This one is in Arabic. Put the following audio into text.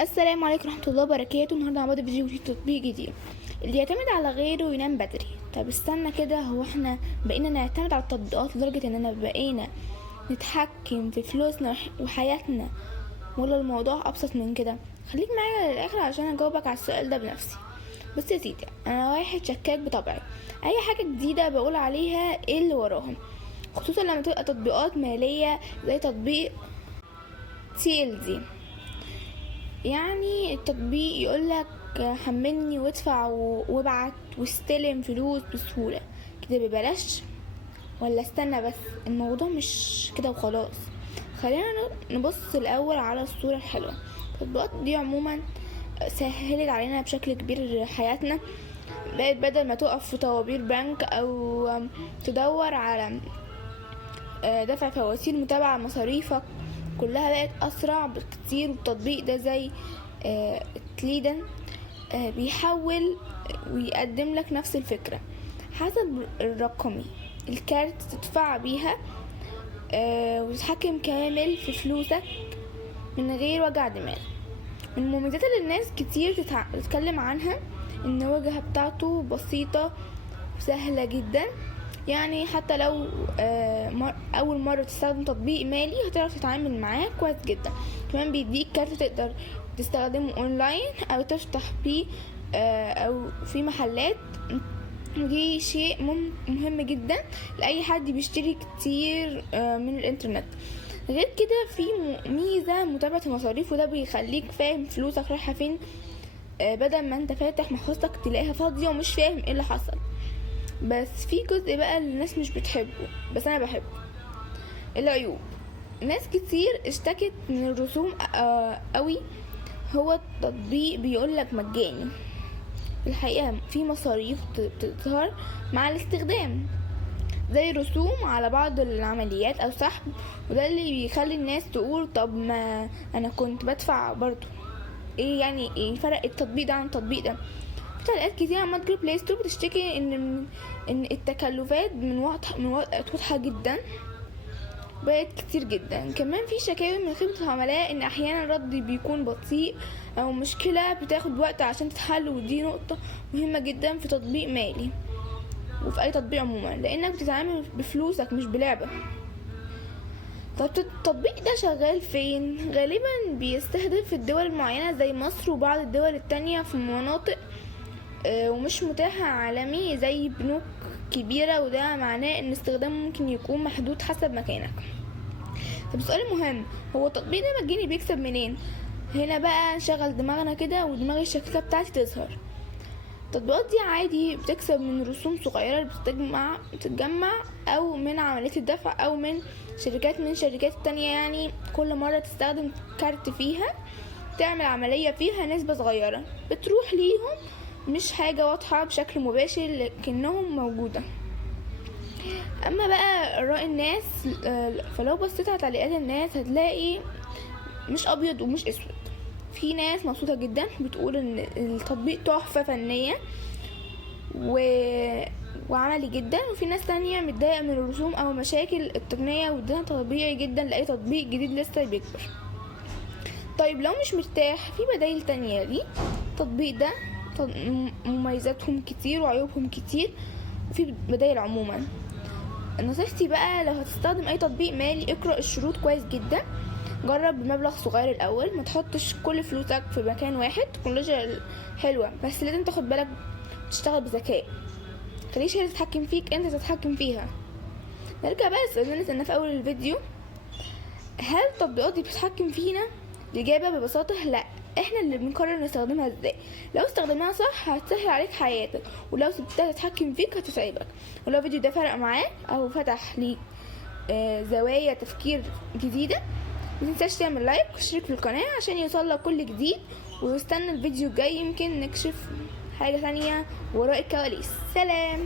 السلام عليكم ورحمة الله وبركاته. النهاردة مع بعض فيديو جديد، تطبيق جديد اللي يعتمد على غيره وينام بدري. طب استنى كده، هو احنا بقينا نعتمد على التطبيقات لدرجة اننا بقينا نتحكم في فلوسنا وحياتنا، ولا الموضوع ابسط من كده؟ خليك معايا للاخر عشان اجاوبك على السؤال ده بنفسي. بص يا سيدي، انا واحد شكاك بطبعي. اي حاجة جديدة بقول عليها ايه اللي وراهم، خصوصا لما تبقى تطبيقات مالية زي تطبيق TLD. يعني التطبيق يقولك حملني وادفع وابعت واستلم فلوس بسهولة كده ببلاش، ولا استنى بس الموضوع مش كده وخلاص. خلينا نبص الأول على الصورة الحلوة. التطبيقات دي عموما سهلت علينا بشكل كبير حياتنا. بقت بدل ما تقف في طوابير بنك أو تدور على دفع فواتير متابعة مصاريفك، كلها بقت أسرع بكتير. والتطبيق ده زي تليدن بيحول ويقدم لك نفس الفكرة حسب الرقمي الكارت تدفع بيها، وتتحكم كامل في فلوسك من غير وجع دماغ. من المميزات اللي الناس كتير تتكلم عنها ان الواجهة بتاعته بسيطة وسهلة جدا. يعني حتى لو اول مرة تستخدم تطبيق مالي هتعرف تتعامل معاه كويس جدا. كمان بيديك كارت تقدر تستخدمه اونلاين او تفتح بيه او في محلات، ودي شيء مهم جدا لأي حد بيشتري كتير من الانترنت. غير كده في ميزة متابعة المصاريف، وده بيخليك فاهم فلوسك رايحة فين، بدل ما انت فاتح محفظتك تلاقيها فاضية ومش فاهم ايه اللي حصل. بس في جزء بقى اللي الناس مش بتحبه بس انا بحبه، العيوب. ناس كتير اشتكت من الرسوم قوي. هو التطبيق بيقولك مجاني، الحقيقة في مصاريف بتظهر مع الاستخدام زي رسوم على بعض العمليات او سحب، وده اللي بيخلي الناس تقول طب ما انا كنت بدفع برضو، ايه يعني ايه فرق التطبيق ده عن التطبيق ده؟ في تعليقات كتير على متجر بلاي ستور بتشتكي ان التكلفات من وقت واضحة جدا بقت كتير جدا. كمان في شكاوي من خدمة العملاء ان احيانا الرد بيكون بطيء او مشكلة بتاخد وقت عشان تتحل، ودي نقطة مهمة جدا في تطبيق مالي وفي اي تطبيق عموما، لانك بتتعامل بفلوسك مش بلعبة. طب التطبيق ده شغال فين؟ غالبا بيستهدف الدول المعينة زي مصر وبعض الدول التانية في مناطق ومش متاحة عالمي زي بنوك كبيرة، وده معناه ان استخدامه ممكن يكون محدود حسب مكانك. طب السؤال المهم، هو التطبيق ده مجاني بيكسب منين؟ هنا بقى نشغل دماغنا كده ودماغ الشركة بتاعتي تظهر. التطبيقات دي عادي بتكسب من رسوم صغيرة بتتجمع او من عمليات الدفع او من شركات تانية. يعني كل مرة تستخدم كارت فيها تعمل عملية فيها نسبة صغيرة بتروح ليهم، مش حاجة واضحة بشكل مباشر لكنهم موجودة. اما بقى رأي الناس، فلو بصيت على تعليقات الناس هتلاقي مش ابيض ومش اسود. في ناس مبسوطة جدا بتقول ان التطبيق تحفة فنية وعملي جدا، وفي ناس تانية متضايقة من الرسوم او مشاكل التقنية، وده طبيعي جدا لأي تطبيق جديد لسه بيكبر. طيب لو مش مرتاح، في بدايل تانية ليه. التطبيق ده مميزاتهم كتير وعيوبهم كتير، وفي بدايل عموما. نصيحتي بقى لو هتستخدم اي تطبيق مالي اقرأ الشروط كويس جدا. جرب بمبلغ صغير الاول، ما تحطش كل فلوسك في مكان واحد. تكنولوجيا حلوة بس لازم تاخد بالك تشتغل بذكاء، خليش هي تتحكم فيك، انت تتحكم فيها. نرجع بقى لسؤالنا سألناه في اول الفيديو، هل التطبيقات دي بتتحكم فينا؟ الإجابة ببساطة لا، احنا اللي بنقرر نستخدمها ازاي. لو استخدمناها صح هتسهل عليك حياتك، ولو سبتها تتحكم فيك هتتعبك. ولو الفيديو ده فرق معاك او فتح ليك زوايا تفكير جديدة، متنساش تعمل لايك واشترك في القناة عشان يوصلك كل جديد، واستنى الفيديو الجاي يمكن نكشف حاجة ثانية وراء الكواليس. سلام.